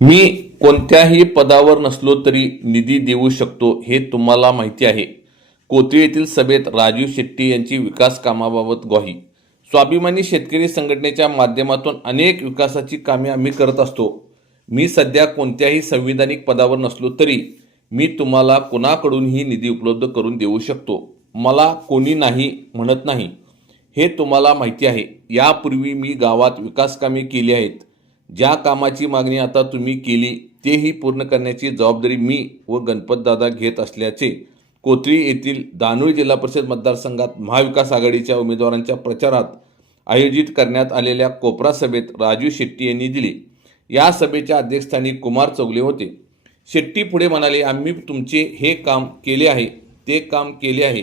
मी कोणत्याही पदावर नसलो तरी निधी देऊ शकतो हे तुम्हाला माहिती आहे. कोथळी येथील सभेत राजीव शेट्टी यांची विकास कामाबाबत ग्वाही. स्वाभिमानी शेतकरी संघटनेच्या माध्यमातून अनेक विकासाची कामे आम्ही करत असतो. मी सध्या कोणत्याही संविधानिक पदावर नसलो तरी मी तुम्हाला कुणाकडूनही निधी उपलब्ध करून देऊ शकतो. मला कोणी नाही म्हणत नाही. हे तुम्हाला माहिती आहे. यापूर्वी मी गावात विकास कामे केली आहेत. ज्या कामाची मागणी आता तुम्ही केली तेही पूर्ण करण्याची जबाबदारी मी व गणपतदादा घेत असल्याचे कोथळी येथील दानोळी जिल्हा परिषद मतदारसंघात महाविकास आघाडीच्या उमेदवारांच्या प्रचारात आयोजित करण्यात आलेल्या कोपरा सभेत राजू शेट्टी यांनी दिली. या सभेच्या अध्यक्षस्थानी कुमार चौगले होते. शेट्टी पुढे म्हणाले आम्ही तुमचे हे काम केले आहे ते काम केले आहे.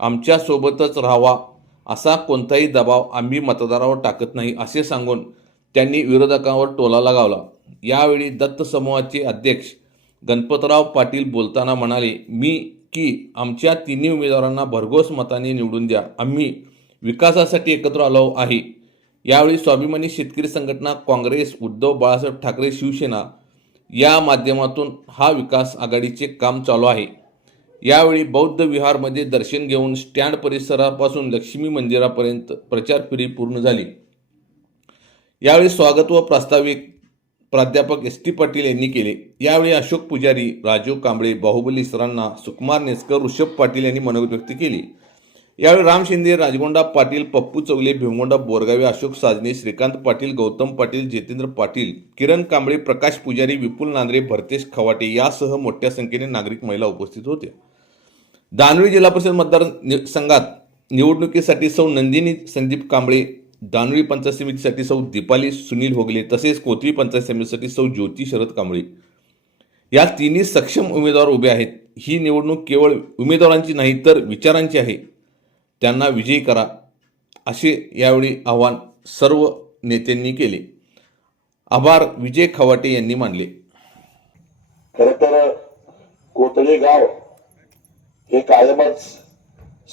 आमच्यासोबतच राहावा. असा कोणताही दबाव आम्ही मतदारावर टाकत नाही असे सांगून त्यांनी विरोधकांवर टोला लगावला. यावेळी दत्त समूहाचे अध्यक्ष गणपतराव पाटील बोलताना म्हणाले मी की आमच्या तिन्ही उमेदवारांना भरघोस मताने निवडून द्या. आम्ही विकासासाठी एकत्र आलो आहे. यावेळी स्वाभिमानी शेतकरी संघटना काँग्रेस उद्धव बाळासाहेब ठाकरे शिवसेना या माध्यमातून हा विकास आघाडीचे काम चालू आहे. यावेळी बौद्ध विहारमध्ये दर्शन घेऊन स्टँड परिसरापासून लक्ष्मी मंदिरापर्यंत प्रचार फेरी पूर्ण झाली. यावेळी स्वागत व प्रास्ताविक प्राध्यापक एस टी पाटील यांनी केले. यावेळी अशोक पुजारी राजीव कांबळे बाहुबली सरांना सुकुमार नेसकर ऋषभ पाटील यांनी मनोगत व्यक्त केली. यावेळी राम शिंदे राजगोंडा पाटील पप्पू चवले भीमगोंडा बोरगावे अशोक साजने श्रीकांत पाटील गौतम पाटील जितेंद्र पाटील किरण कांबळे प्रकाश पुजारी विपुल नांद्रे भरतेश खवाटे यासह मोठ्या संख्येने नागरिक महिला उपस्थित होत्या दानवे जिल्हा परिषद मतदार संघात निवडणुकीसाठी सौ नंदिनी संदीप कांबळे दानवी पंचायत समितीसाठी सौ दीपाली सुनील होगले तसेच कोथळी पंचायत समितीसाठी सौ ज्योती शरद कांबळे. या तिन्ही सक्षम उमेदवार उभे आहेत. ही निवडणूक केवळ उमेदवारांची नाही तर विचारांची आहे. त्यांना विजयी करा असे यावेळी आवाहन सर्व नेत्यांनी केले. आभार विजय खवाटे यांनी मानले. खर तर कोतळे गाव हे कायमच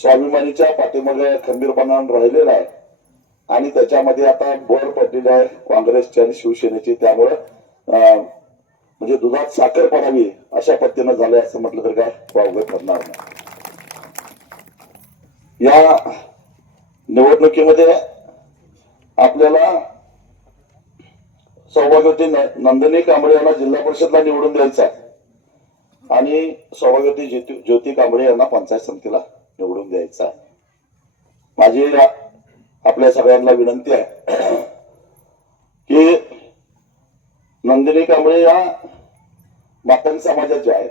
स्वाभिमानीच्या पाठीमागे खंबीरपणानं राहिलेलं आहे. आणि त्याच्यामध्ये आता भर पडलेली आहे काँग्रेसची आणि शिवसेनेची. त्यामुळं अं, म्हणजे दुधात साखर पडावी अशा पद्धतीनं झालंय असं म्हटलं तर काय वावगं ठरणार नाही. या निवडणुकीमध्ये आपल्याला सौभाग्यवती नंदिनी कांबळे यांना जिल्हा परिषदला निवडून द्यायचं आहे. आणि सौभाग्यवती ज्योती ज्योती कांबळे यांना पंचायत समितीला निवडून द्यायचं आहे. माझी आपल्या सगळ्यांना विनंती आहे. की नंदिनी कांबळे या मातंग समाजाच्या आहेत.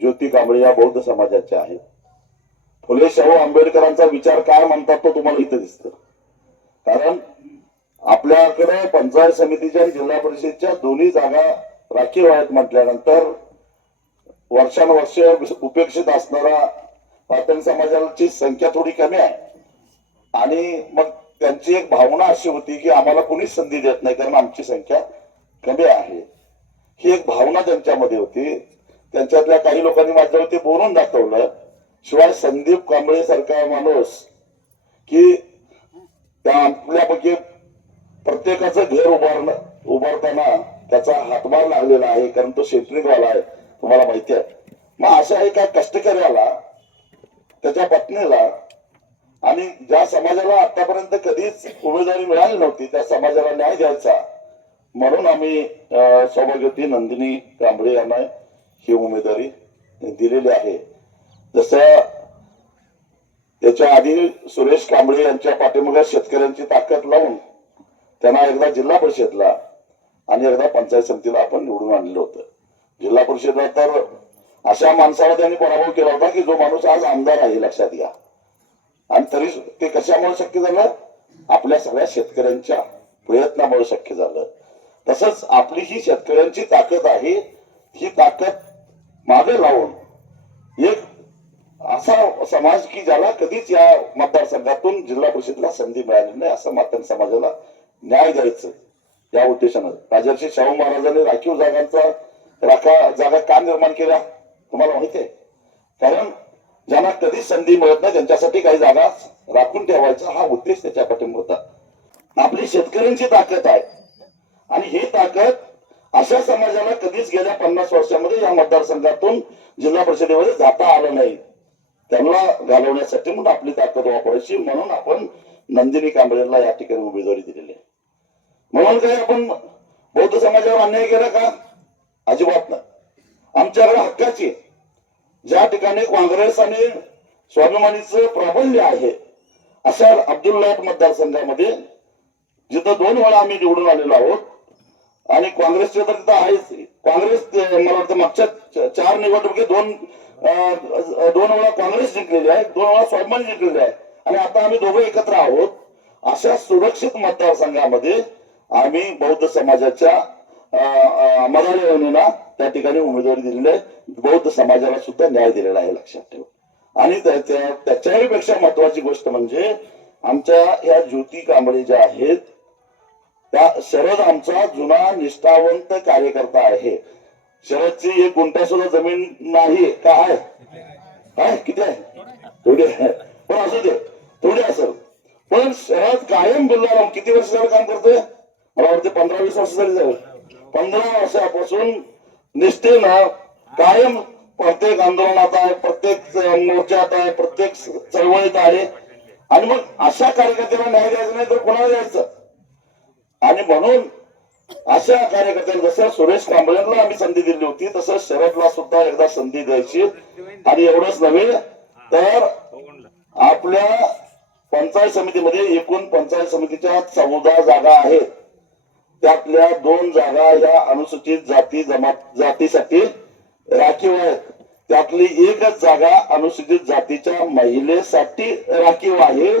ज्योती कांबळे या बौद्ध समाजाच्या आहेत. फुले शाहू आंबेडकरांचा विचार काय म्हणतात तो तुम्हाला इथं दिसत. कारण आपल्याकडे पंचायत समितीच्या आणि जिल्हा परिषदच्या दोन्ही जागा राखीव आहेत म्हटल्यानंतर वर्षानुवर्ष उपेक्षित असणारा पाटण समाजाची संख्या थोडी कमी आहे. आणि मग त्यांची एक भावना अशी होती की आम्हाला कोणीच संधी देत नाही कारण आमची संख्या कमी आहे. ही एक भावना त्यांच्यामध्ये होती. त्यांच्यातल्या काही लोकांनी माझ्यावरती बोलून दाखवलं. शिवाय संदीप कांबळे सारखा माणूस की त्या आपल्यापैकी प्रत्येकाचं घर उभारणं उभारताना त्याचा हातभार लागलेला आहे कारण तो शेतरीवाला आहे तुम्हाला माहिती आहे. मग अशा एका कष्टकऱ्याला त्याच्या पत्नीला आणि ज्या समाजाला आतापर्यंत कधीच उमेदवारी मिळाली नव्हती त्या समाजाला न्याय द्यायचा. म्हणून आम्ही अं, सौभाग्यवती नंदिनी कांबळे यांना ही उमेदवारी दिलेली आहे. जसं त्याच्या आधी सुरेश कांबळे यांच्या पाठीमागे शेतकऱ्यांची ताकद लावून त्यांना एकदा जिल्हा परिषदला आणि एकदा पंचायत समितीला आपण निवडून आणलं होतं. जिल्हा परिषदला तर अशा माणसाला त्यांनी पराभव केला होता की जो माणूस आज आमदार आहे लक्षात घ्या. आणि तरी ते कशामुळे शक्य झालं? आपल्या सगळ्या शेतकऱ्यांच्या प्रयत्नामुळे शक्य झालं. तसंच आपली ही शेतकऱ्यांची ताकद आहे ही ताकद मागे लावून एक असा समाज की ज्याला कधीच या मतदारसंघातून जिल्हा परिषदला संधी मिळाली नाही असं मातंग समाजाला न्याय द्यायचं या उद्देशानं. राजर्षी शाहू महाराजांनी राखीव जागांचा राखा जागा का निर्माण केल्या? तुम्हाला माहिती आहे. कारण ज्यांना कधीच संधी मिळत नाही त्यांच्यासाठी काही जागा राखून ठेवायचा हा उद्देश त्याच्या पाठीमागे होता. आपली शेतकऱ्यांची ताकद आहे. आणि ही ताकद अशा समाजाला कधीच गेल्या पन्नास वर्षामध्ये या मतदारसंघातून जिल्हा परिषदेमध्ये जाता आलं नाही. त्यांना घालवण्यासाठी म्हणून आपली ताकद वापरायची म्हणून आपण नंदिनी कांबळेला या ठिकाणी उमेदवारी दिलेली आहे. म्हणून काही आपण बौद्ध समाजावर अन्याय केला का? अजिबात नाही. आमच्याकडे हक्काची ज्या ठिकाणी काँग्रेस आणि स्वाभिमानीचं प्राबल्य आहे अशा अब्दुल्लाट मतदारसंघामध्ये जिथं दोन वेळा आम्ही निवडून आलेलो आहोत आणि काँग्रेसचे तर तिथं आहेच. काँग्रेस मला वाटतं मागच्या चार निवडणुकीत दोन दोन वेळा काँग्रेस जिंकलेली आहे दोन वेळा स्वाभिमान जिंकलेली आहे. आणि आता आम्ही दोघं एकत्र आहोत. अशा सुरक्षित मतदारसंघामध्ये आम्ही बौद्ध समाजाच्या मराठी योजनेला त्या ठिकाणी उमेदवारी दिलेली आहे. बौद्ध समाजाला सुद्धा न्याय दिलेला आहे लक्षात ठेवा. आणि त्याच्याही पेक्षा महत्वाची गोष्ट म्हणजे आमच्या या ज्योती कांबळे ज्या आहेत त्या शरद आमचा जुना निष्ठावंत कार्यकर्ता आहे. शरदची एक गुंठा सुद्धा जमीन नाही का आहे? किती आहे? थोडी आहे. पण असू दे थोडी असेल. पण शरद कायम बोलणार किती वर्ष झालं काम करतोय? मला वाटतं पंधरा वीस वर्ष झाली झालं पंधरा वर्षापासून निष्ठेनं कायम प्रत्येक आंदोलनात आहे प्रत्येक मोर्चात आहे प्रत्येक चळवळीत आहे. आणि मग अशा कार्यकर्त्यांना न्याय द्यायचा नाही तर कोणाला द्यायचं? आणि म्हणून अशा कार्यकर्त्यांना जसं सुरेश कांबळेंना आम्ही संधी दिली होती तसं शरदला सुद्धा एकदा संधी द्यायची. आणि एवढंच नव्हे तर आपल्या पंचायत समितीमध्ये एकूण पंचायत समितीच्या चौदा जागा आहेत. त्यातल्या दोन जागा या अनुसूचित जाती जमात जातीसाठी राखीव आहेत. त्यातली एकच जागा अनुसूचित जातीच्या महिलेसाठी राखीव आहे.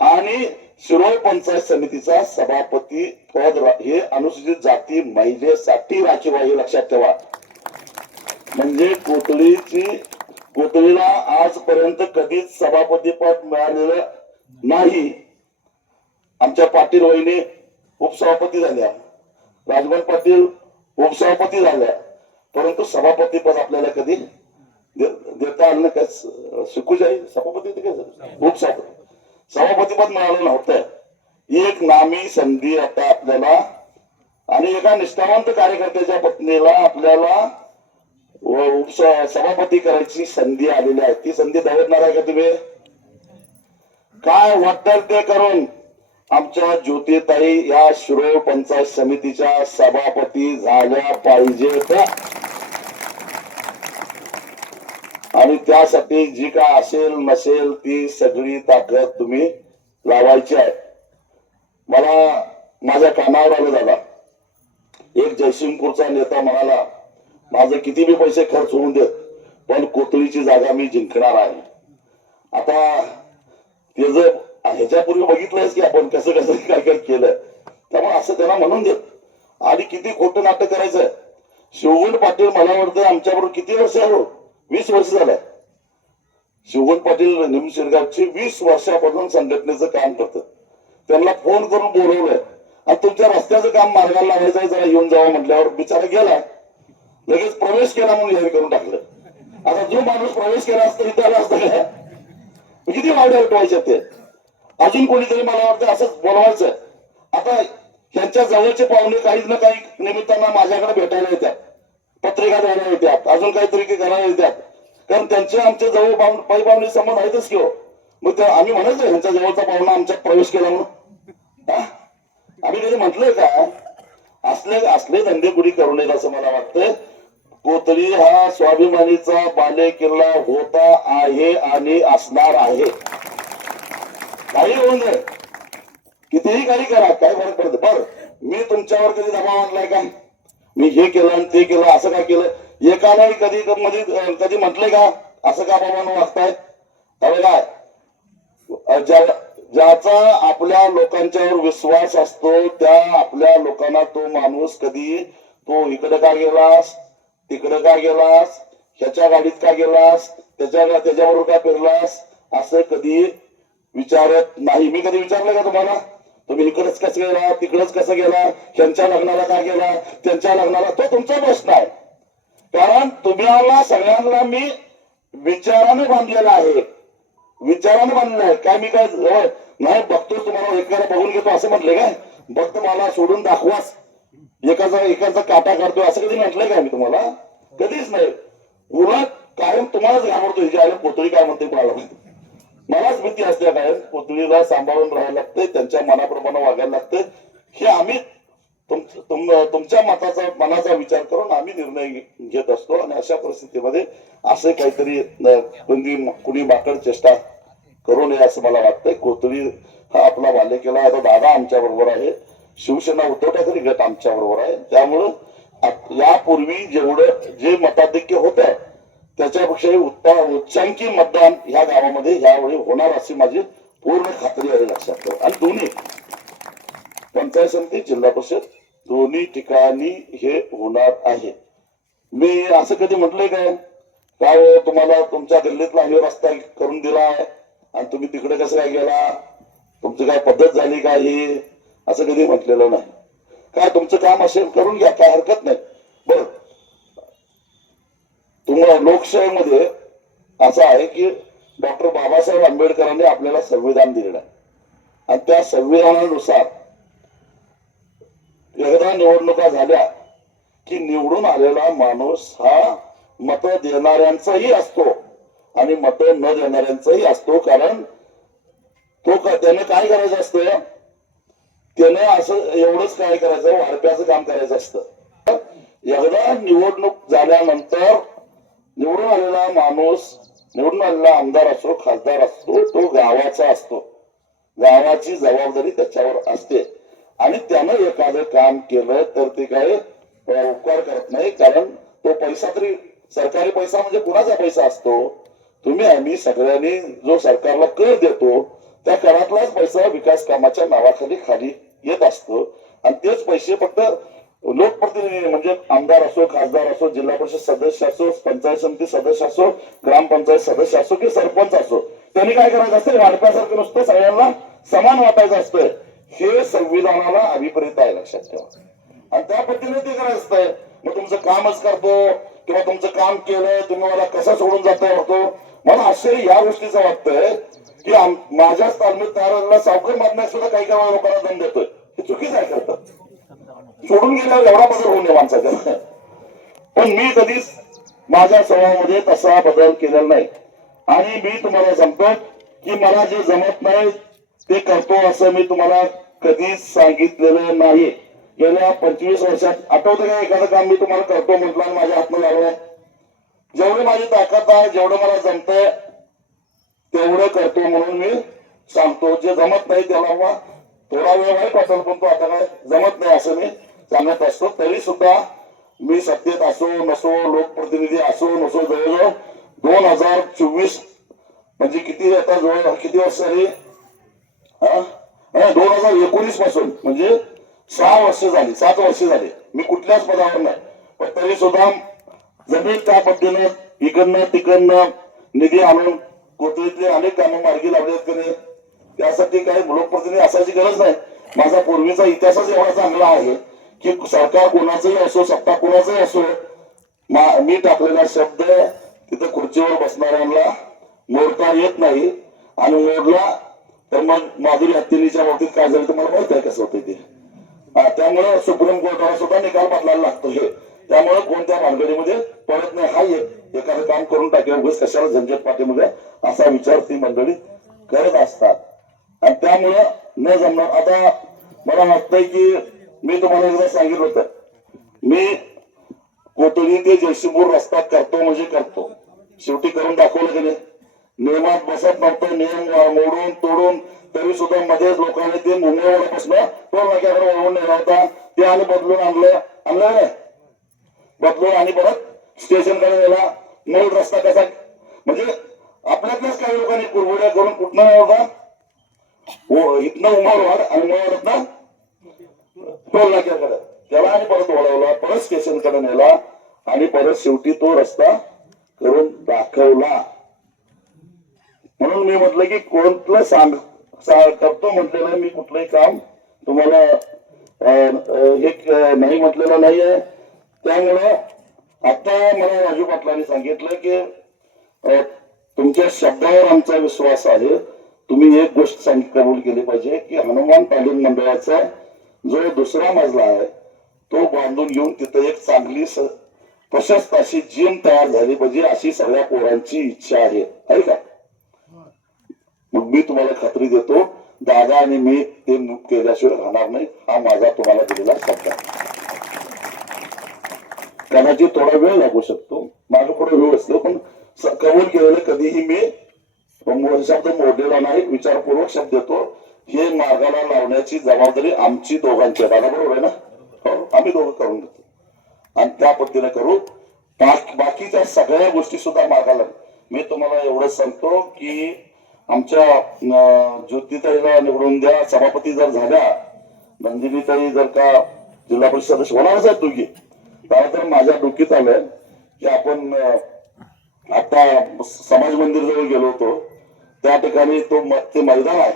आणि शिरोळ पंचायत समितीचा सभापती पद हे अनुसूचित जाती महिलेसाठी राखीव आहे लक्षात ठेवा. म्हणजे कोथळीची कोथळीला आजपर्यंत कधीच सभापती पद मिळालेलं नाही. आमच्या पाटील वहिनी उपसभापती झाल्या. राजगण पाटील उपसभापती झाल्या. परंतु सभापती पद आपल्याला कधी देता आलं काय सुखूजाई सभापती ते काय? उपसभापती. सभापती पद मिळालं नव्हतं. एक नामी संधी आता आपल्याला आणि एका निष्ठावंत कार्यकर्त्याच्या पत्नीला आपल्याला सभापती करायची संधी आलेली आहे. ती संधी दवडणार आहे का तुम्ही? काय वाटेल ते करून? आमच्या ज्योतिताई या शिरो पंचायत समितीच्या सभापती झाल्या पाहिजेत आणि त्यासाठी जी काय असेल नसेल ती सगळी ताकद तुम्ही लावायची आहे. मला माझ्या कानावर आलं दादा. एक जयसिंगपूरचा नेता म्हणाला माझे किती बी पैसे खर्च होऊन देत पण कोथळीची जागा मी जिंकणार आहे. आता ते जर ह्याच्यापूर्वी बघितलंयच की आपण कसं कसं काय काय केलं. त्यामुळे असं त्यांना म्हणून देत आणि किती खोटं नाटक करायचं. शिवगण पाटील मला वाटतं आमच्याबरोबर किती वर्ष आलो वीस वर्ष झालं. शिवगण पाटील निमशिरगावची वीस वर्षापासून संघटनेचं काम करतात. त्यांना फोन करून बोलवलंय. आणि तुमच्या रस्त्याचं काम मार्गाला लावायचं आहे जरा येऊन जावं म्हटल्यावर बिचारा गेला. लगेच प्रवेश केला म्हणून हे करून टाकलं. आता जो माणूस प्रवेश केला असता इथे आला असता काय? किती वावड्या उठवायच्या ते? अजून कोणीतरी मला वाटतं असंच बोलवायचं आता ह्यांच्या जवळचे पाहुणे काही ना काही निमित्तानं माझ्याकडे भेटायला येतात. पत्रिका द्यायला येतात. अजून काहीतरी करायला येतात. कारण त्यांचे आमच्या जवळ पाहुणे पायी पाहुणे संबंध आहेतच की हो. मग ते आम्ही म्हणायचं ह्यांच्या जवळचा पाहुणा आमच्यात प्रवेश केला म्हणून. आम्ही कधी म्हटलंय का? असले असले धंदे कुणी करू नयेत असं मला वाटतंय. कोतरी हा स्वाभिमानीचा बाले किल्ला होता आहे आणि असणार आहे. काही होऊन दे कितीही काही करा काय फरक पडत बर मी तुमच्यावर कधी दबाव आणलाय का? मी हे केलं आणि ते केलं असं का केलं? एकालाही कधी मध्ये कधी म्हटलंय का? असं का बाबा वागताय? अरे काय? ज्याचा आपल्या लोकांच्यावर विश्वास असतो त्या आपल्या लोकांना तो माणूस कधी तो इकडे का गेलास? तिकडे का गेलास? ह्याच्या गाडीत का गेलास? त्याच्या त्याच्याबरोबर का फिरलास? असं कधी विचारत नाही. मी कधी विचारलं का तुम्हाला? तुम्ही इकडेच कसं गेला तिकडेच कसं गेला ह्यांच्या लग्नाला का गेला त्यांच्या लग्नाला तो तुमचा प्रश्न आहे. कारण तुम्हाला सगळ्यांना मी विचाराने बांधलेला आहे. विचाराने बांधलेलं आहे. काय मी काय हो, नाही बघतो तुम्हाला एकाला बघून घेतो असं म्हटले काय? फक्त मला सोडून दाखवाच. एकाचा एकाचा काटा काढतोय असं कधी म्हटलंय का मी तुम्हाला? कधीच नाही. उलट कायम तुम्हालाच घाबरतो हिच्या आईला पोतळी काय म्हणते कोणाला माहिती. मलाच भीती असल्या काय पोतळीला सांभाळून राहायला लागतंय त्यांच्या मनाप्रमाणे वागायला लागतंय. हे आम्ही तुमच्या मताचा मनाचा विचार करून आम्ही निर्णय घेत असतो आणि अशा परिस्थितीमध्ये असे काहीतरी कुणी कुणी माकड चेष्टा करू नये असं मला वाटतंय. कोथळी हा आपला बाल्य केला आता दादा आमच्या बरोबर आहे. शिवसेना उद्धव ठाकरे गट आमच्या बरोबर आहे. त्यामुळं यापूर्वी जेवढं जे मताधिक्य होतं त्याच्यापेक्षाही उत्तम उच्चांकी मतदान ह्या गावामध्ये यावेळी होणार अशी माझी पूर्ण खात्री आहे लक्षात ठेवा. आणि दोन्ही पंचायत समिती जिल्हा परिषद दोन्ही ठिकाणी हे होणार आहे. मी असं कधी म्हटलंय काय? काय हो, तुम्हाला तुमच्या गल्लीतला हे रस्ता करून दिला आहे आणि तुम्ही तिकडे कसं काय गेला? तुमची काय पद्धत झाली का ही? असं कधी म्हटलेलं नाही. काय तुमचं काम असेल करून घ्या काय हरकत नाही. बर तुम्हाला लोकशाहीमध्ये असं आहे की डॉक्टर बाबासाहेब आंबेडकरांनी आपल्याला संविधान दिलेलं आहे. आणि त्या संविधानानुसार एकदा निवडणुका झाल्या की निवडून आलेला माणूस हा मत देणाऱ्यांचाही असतो आणि मत न देणाऱ्यांचाही असतो. कारण तो का त्याने काय करायचं असतं? त्याने असं एवढंच काय करायचं? वाढप्याचं काम करायचं असतं. एकदा निवडणूक झाल्यानंतर निवडून आलेला माणूस निवडून आलेला आमदार असो खासदार असतो तो गावाचा असतो. गावाची जबाबदारी त्याच्यावर असते. आणि त्यानं एखादं काम केलं तर ते काय उपकार करत नाही कारण तो पैसा तरी सरकारी पैसा म्हणजे कुणाचा पैसा असतो? तुम्ही आम्ही सगळ्यांनी जो सरकारला कर देतो त्या करातलाच पैसा विकास कामाच्या नावाखाली खाली येत असतो. आणि तेच पैसे फक्त लोकप्रतिनिधी म्हणजे आमदार असो खासदार असो जिल्हा परिषद सदस्य असो पंचायत समिती सदस्य असो ग्रामपंचायत सदस्य असो की सरपंच असो त्यांनी काय करायचं असतं? वाटपासारखं नुसतं सगळ्यांना समान वाटायचं असतं. हे संविधानाला अभिप्रेत आहे लक्षात ठेवा. आणि त्या पद्धतीने ते करायचं असतंय मग तुमचं कामच करतो किंवा तुमचं काम केलं तुम्ही मला कसं सोडून जाताय म्हणतो? मला आश्चर्य या गोष्टीचं वाटतंय की माझ्याच तालमीत तयार झालेला सावकर मारण्यास सुद्धा काही काही लोकांना दंड देतोय हे चुकीचं आहे करतात सोडून गेल्यावर एवढा बदल होऊन माणसाचा पण मी कधीच माझ्या स्वभावामध्ये तसा बदल केलेला नाही. आणि मी तुम्हाला सांगतो की मला जे जमत नाही ते करतो असं मी तुम्हाला कधीच सांगितलेलं नाही गेल्या पंचवीस वर्षात आठवतं का एखादं काम मी तुम्हाला करतो म्हटलं आणि माझ्या हातनं झालं नाही जेवढी माझी ताकद आहे जेवढं मला जमतंय तेवढं करतो म्हणून मी सांगतो. जे जमत नाही त्याला थोडा वेळ नाही पाठवलं पण तो आता काय जमत नाही असं मी सांगत असतो तरी सुद्धा मी सत्तेत असो नसो लोकप्रतिनिधी असो नसो जवळजवळ दोन हजार चोवीस म्हणजे किती आता जवळ किती वर्ष झाली? दोन हजार एकोणीसपासून म्हणजे सहा वर्ष झाली सात वर्ष झाली. मी कुठल्याच पदावर नाही. पण तरी सुद्धा जमीन त्या पद्धतीने इकडनं तिकडनं निधी आणून कोथळीतले अनेक कामं मार्गी लावले आहेत की नाही? त्यासाठी काही लोकप्रतिनिधी असायची गरज नाही. माझा पूर्वीचा इतिहासच एवढा चांगला आहे. की सरकार कोणाचंही असो सत्ता कोणाचंही असो मी टाकलेला शब्द तिथं खुर्चीवर बसणाऱ्यांना मोडता येत नाही. आणि मोडला तर मग माधुरी हत्तीच्या बाबतीत काय झालं तुम्हाला माहीत आहे कसं होतं ते त्यामुळे सुप्रीम कोर्टाला सुद्धा निकाल बदलायला लागतो हे. त्यामुळे कोणत्या भानगडीमध्ये पडत नाही. हा एक एखादं काम करून टाकेल उगाच कशाला झंझट पाठीमध्ये असा विचार ती मंडळी करत असतात. आणि त्यामुळं न जमणार. आता मला वाटतंय की मी तुम्हाला एकदा सांगितलं होतं. मी कोतळी ते जयसिंगपूर रस्ता करतो म्हणजे करतो. शेवटी करून दाखवलं गेले नियमात बसत नव्हतं नियम मोडून तोडून तरी सुद्धा मध्येच लोकांनी ते मुंबईवरपासून तो नाक्याकडे वळवून नेला होता. ते आलं बदलून आणलं. आणलं नाही? बदलून आणि परत स्टेशनकडे नेला. मूळ रस्ता कसा? म्हणजे आपल्यातल्याच काही लोकांनी कुरबुड्या करून कुठनं होता? हो, इथनं उमारवाड आणि उमारवाडातनं टोल नाक्याकडे त्याला आणि परत वळवला परत स्टेशनकडे नेला. आणि परत शेवटी तो रस्ता करून दाखवला. म्हणून मी म्हटलं की कोणतं सांग करतो म्हटलेलं मी कुठलंही काम. तुम्हाला हे नाही म्हटलेलं नाहीये. त्यामुळं आता मला राजू पाटलांनी सांगितलं की तुमच्या शब्दावर आमचा विश्वास आहे. तुम्ही एक गोष्ट सांग कबूल केली पाहिजे की हनुमान तालीम मंडळाचा जो दुसरा मजला आहे तो बांधून घेऊन तिथं एक चांगली प्रशस्त अशी जिम तयार झाली पाहिजे अशी सगळ्या पोरांची इच्छा आहे. आहे का? मग मी तुम्हाला खात्री देतो दादा आणि मी ते केल्याशिवाय राहणार नाही हा माझा तुम्हाला दिलेला शब्द आहे. कदाचित थोडा वेळ लागू शकतो माझं पुढे वेळ असतो पण कबूल केलेलं कधीही मी शब्द मोडलेला नाही विचारपूर्वक शब्द देतो. हे मार्गाला लावण्याची जबाबदारी आमची दोघांची आहे. बरोबर आहे ना? हो आम्ही दोघं करून घेतो. आणि त्या पद्धतीने करू. बाकीच्या सगळ्या गोष्टी सुद्धा मार्गाला मी तुम्हाला एवढंच सांगतो की आमच्या ज्योतिताईला निवडून द्या. सभापती जर झाल्या नंदिनीताई जर का जिल्हा परिषद सदस्य होणारच आहेत दोघी त्यानंतर माझ्या डोक्यात आलंय की आपण आता समाज मंदिर जवळ गेलो होतो. त्या ठिकाणी तो ते मैदान आहे.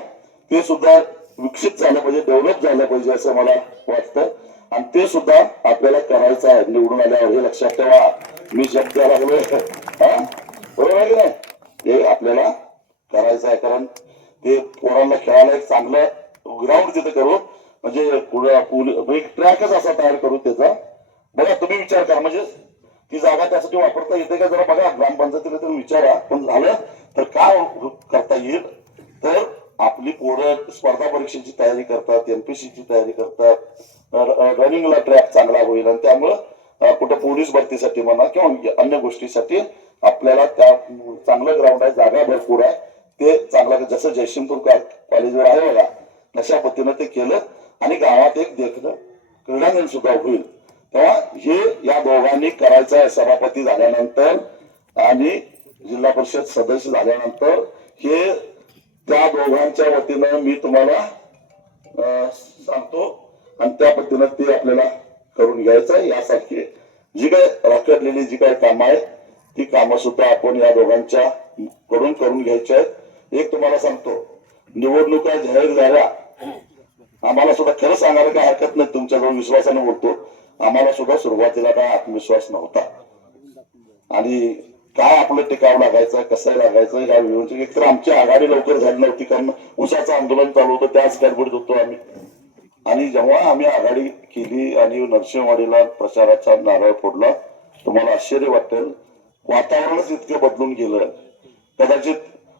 ते सुद्धा विकसित झालं पाहिजे डेव्हलप झालं पाहिजे असं मला वाटतं. आणि ते सुद्धा आपल्याला करायचं आहे निवडून आल्यावर हे लक्षात ठेवा. मी शब्द लागलोय. हा? बरोबर आहे की नाही? हे आपल्याला करायचं आहे कारण ते पोरांना खेळायला एक चांगलं ग्राउंड तिथे करू म्हणजे एक ट्रॅकच असा तयार करू त्याचा. बघा तुम्ही विचार करा. म्हणजे ती जागा त्यासाठी वापरता येते का? जरा बघा ग्रामपंचायतीला तुम्ही विचारा. पण झालं तर काय करता येईल? तर आपली पोरं स्पर्धा परीक्षेची तयारी करतात एमपीसीची तयारी करतात रनिंगला ट्रॅक चांगला होईल आणि त्यामुळं कुठं पोलीस भरतीसाठी म्हणा किंवा अन्य गोष्टीसाठी आपल्याला त्या चांगलं ग्राउंड आहे जागा भरपूर आहे. ते चांगलं जसं जयसिंगपूर कॉलेजवर आहे बघा तशा पद्धतीनं ते केलं आणि गावात एक देखणं क्रीडांगण सुद्धा होईल. तेव्हा हे या दोघांनी करायचं आहे सभापती झाल्यानंतर आणि जिल्हा परिषद सदस्य झाल्यानंतर हे त्या दोघांच्या वतीनं मी तुम्हाला सांगतो. आणि त्या पद्धतीनं ते आपल्याला करून घ्यायचं आहे. यासारखी जी काय रखडलेली जी काय कामं आहेत ती कामं सुद्धा आपण या दोघांच्या कडून करून घ्यायची आहेत. एक तुम्हाला सांगतो. निवडणुका जाहीर झाल्या. आम्हाला सुद्धा खरं सांगायला काय हरकत नाही. तुमच्याजवळ विश्वासाने बोलतो. आम्हाला सुद्धा सुरुवातीला काय आत्मविश्वास नव्हता. आणि काय आपलं टिकाव लागायचं कसं लागायचं काय विवरणची एक तर आमची आघाडी लवकर झाली नव्हती कारण उसाचं आंदोलन चालू होतं त्याच गडबडीत होतो आम्ही. आणि जेव्हा आम्ही आघाडी केली आणि नरसिंहवाडीला प्रचाराचा नारळ फोडला तुम्हाला आश्चर्य वाटेल वातावरणच इतकं बदलून गेलं. कदाचित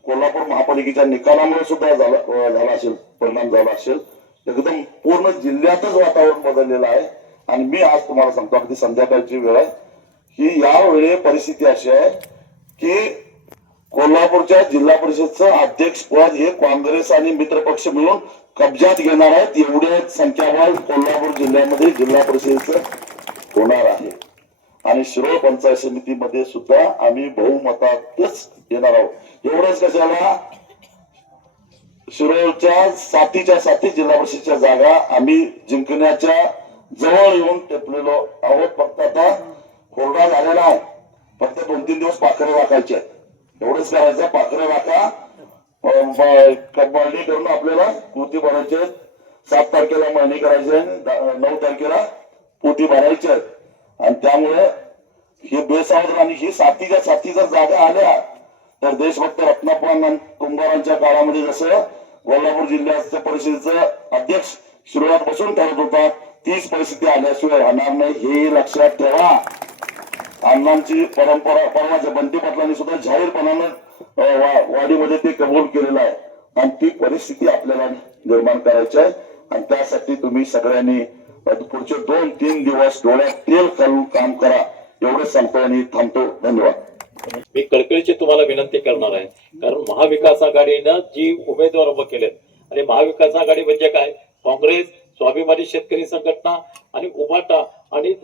कोल्हापूर महापालिकेच्या निकालामुळे सुद्धा झाला झाला असेल परिणाम झाला असेल. एकदम पूर्ण जिल्ह्यातच वातावरण बदललेलं आहे. आणि मी आज तुम्हाला सांगतो अगदी संध्याकाळची वेळ आहे. ही यावेळी परिस्थिती अशी आहे की कोल्हापूरच्या जिल्हा परिषदचं अध्यक्षपद हे काँग्रेस आणि मित्रपक्ष मिळून कब्जात घेणार आहेत. एवढे संख्याबळ कोल्हापूर जिल्ह्यामध्ये जिल्हा परिषदेचं होणार आहे. आणि शिरोळ पंचायत समितीमध्ये सुद्धा आम्ही बहुमतातच येणार आहोत. एवढंच कशाला? शिरोळच्या सातीच्या साती जिल्हा परिषदच्या जागा आम्ही जिंकण्याच्या जवळ येऊन टेपलेलो आहोत. फक्त आता कोरडा झालेला आहे. फक्त दोन तीन दिवस पाखरे वाकायचे आहेत. एवढंच करायचं पाखरे वाका. कबड्डी करून आपल्याला पोती भरायचे सात तारखेला मळणी करायची नऊ तारखेला पोती भरायची आणि त्यामुळे हे बेसावध आणि ही साथीच्या साथीच्या जागा आल्या तर देशभक्त रत्नापण कुंभारांच्या काळामध्ये जसं कोल्हापूर जिल्ह्याच्या परिषदेचं अध्यक्ष शिरोळात बसून ठरत होता तीच परिस्थिती आल्याशिवाय राहणार नाही. हे लक्षात ठेवा. अण्णांची परंपरा परवाच्या बंटी पाटलांनी सुद्धा जाहीरपणानं वा- वाडीमध्ये ते कबूल केलेलं आहे. आणि ती परिस्थिती आपल्याला निर्माण करायची आहे. आणि त्यासाठी तुम्ही सगळ्यांनी पुढचे दोन तीन दिवस डोळ्यात तेल घालून काम करा. एवढंच सांगतो आणि थांबतो. धन्यवाद. मी कळकळीची तुम्हाला विनंती करणार आहे. कारण महाविकास आघाडीनं जी उमेदवार उभं केलेत आणि महाविकास आघाडी म्हणजे काय? काँग्रेस स्वाभिमानी शेतकरी संघटना आणि उभाटा आणि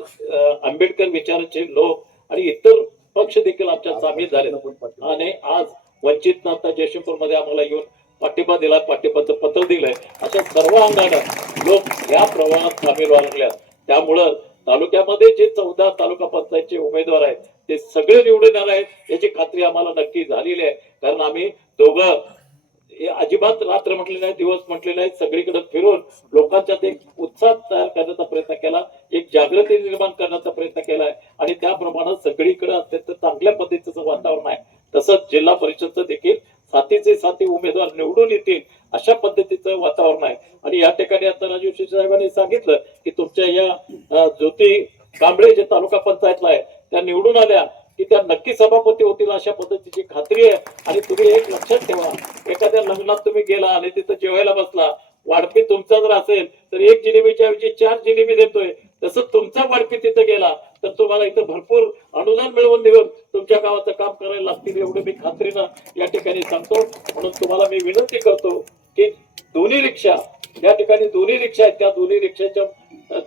आंबेडकर विचाराचे लोक आणि इतर पक्ष देखील आमच्यात सामील झाले आणि आज वंचित आता जयशंपूरमध्ये आम्हाला येऊन पाठिंबा दिला पाठिंबाचं पत्र दिलंय. अशा सर्व अंगानं लोक या प्रवाहात सामील व्हायला लागल्यात. त्यामुळं तालुक्यामध्ये जे चौदा तालुका पंचायतचे उमेदवार आहेत ते सगळे निवडून येणार आहेत याची खात्री आम्हाला नक्की झालेली आहे. कारण आम्ही दोघं हे अजिबात रात्र म्हटले नाही दिवस म्हटले नाही सगळीकडे फिरून लोकांच्यात एक उत्साह तयार करण्याचा प्रयत्न केला एक जागृती निर्माण करण्याचा प्रयत्न केलाय आणि त्याप्रमाणे सगळीकडे अत्यंत चांगल्या पद्धतीचं वातावरण आहे तसंच जिल्हा परिषदचं देखील साथीचे साथी उमेदवार निवडून येतील अशा पद्धतीचं वातावरण आहे आणि या ठिकाणी आता राजू शिषे साहेबांनी सांगितलं की तुमच्या या अं, जो कांबळे जे तालुका पंचायतला आहे त्या निवडून आल्या की त्या नक्की सभापती होतील अशा पद्धतीची खात्री आहे. आणि तुम्ही एक लक्षात ठेवा एखाद्या लग्नात तुम्ही गेला आणि तिथं जेवायला बसला वाढपी तुमचा जर असेल तर एक जिलेबीच्या ऐवजी चार जिलेबी देतोय. तसं तुमचा वाढपी तिथं गेला तर तुम्हाला इथं भरपूर अनुदान मिळवून देऊन तुमच्या गावाचं काम करायला लागतील एवढं मी खात्रीनं या ठिकाणी सांगतो. म्हणून तुम्हाला मी विनंती करतो की दोन्ही रिक्षा या ठिकाणी दोन्ही रिक्षा आहेत त्या दोन्ही रिक्षाच्या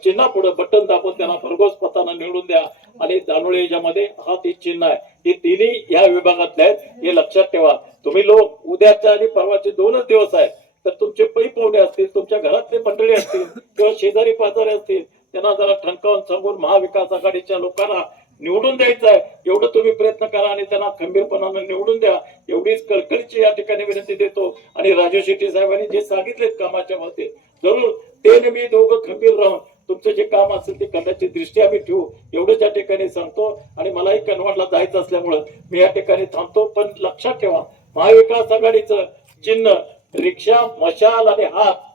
चिन्हा पुढे बटन दाबून त्यांना भरघोस पताना निवडून द्या. आणि दानोळे याच्यामध्ये हा ते चिन्ह आहे. हे तिन्ही या विभागातले आहेत हे लक्षात ठेवा. तुम्ही लोक उद्याच्या आणि परवाचे दोनच दिवस आहेत. तर तुमचे पै पाहुणे असतील तुमच्या घरातले मंडळी असतील किंवा शेजारी पाजारी असतील त्यांना जरा ठणकावून सांगून महाविकास आघाडीच्या लोकांना निवडून द्यायचं आहे. एवढं तुम्ही प्रयत्न करा आणि त्यांना खंबीरपणानं निवडून द्या. एवढीच कळकळीची या ठिकाणी विनंती देतो. आणि राजू शेट्टी साहेबांनी जे सांगितलेत कामाच्या मध्ये जरूर ते नेहमी मी दोघं खंबीर राहून तुमचं जे काम असेल ते करण्याची दृष्टी आम्ही ठेवू. एवढंच या ठिकाणी सांगतो. आणि मलाही कनवाडला जायचं असल्यामुळं मी या ठिकाणी थांबतो. पण लक्षात ठेवा महाविकास आघाडीचं चिन्ह रिक्षा मशाल आणि हात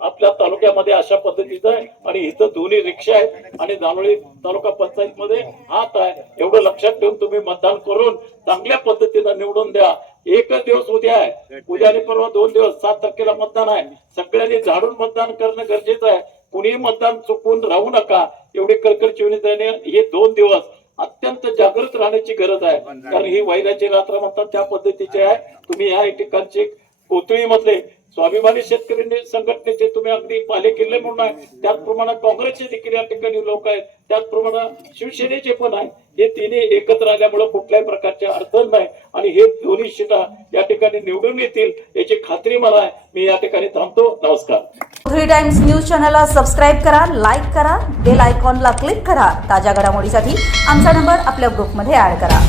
आपल्या तालुक्यामध्ये अशा पद्धतीचं आहे. आणि इथं दोन्ही रिक्षा आहेत आणि दानोळी तालुका पंचायत मध्ये हात आहे. एवढं लक्षात ठेवून तुम्ही मतदान करून चांगल्या पद्धतीनं निवडून द्या. एकच दिवस उद्या आहे. उद्या आणि परवा दोन दिवस सात तारखेला मतदान आहे. सगळ्यांनी झाडून मतदान करणं गरजेचं आहे. कुणीही मतदान चुकून राहू नका. एवढी कळकळची विनंती. हे दोन दिवस अत्यंत जागृत राहण्याची गरज आहे. कारण ही वैराची रात्र म्हणतात त्या पद्धतीचे आहे. तुम्ही या ठिकाणचे कोथळी मधले स्वाभिमानी शेतकरी संघटनेचे तुम्ही अगदी पाले किल्ले म्हणून आहे. त्याचप्रमाणे काँग्रेसचे देखील या ठिकाणी लोक आहेत. त्याचप्रमाणे शिवसेनेचे पण आहे. हे तिन्ही एकत्र आल्यामुळे कुठल्याही प्रकारचे अडचण नाही. आणि हे दोन्ही शिटा या ठिकाणी निवडून येतील याची खात्री मला आहे. मी या ठिकाणी थांबतो. नमस्कार. थ्री टाइम्स न्यूज चॅनलला सबस्क्राईब करा लाईक करा बेल आयकॉनला क्लिक करा. ताज्या घडामोडीसाठी आमचा नंबर आपल्या ग्रुपमध्ये ऍड करा.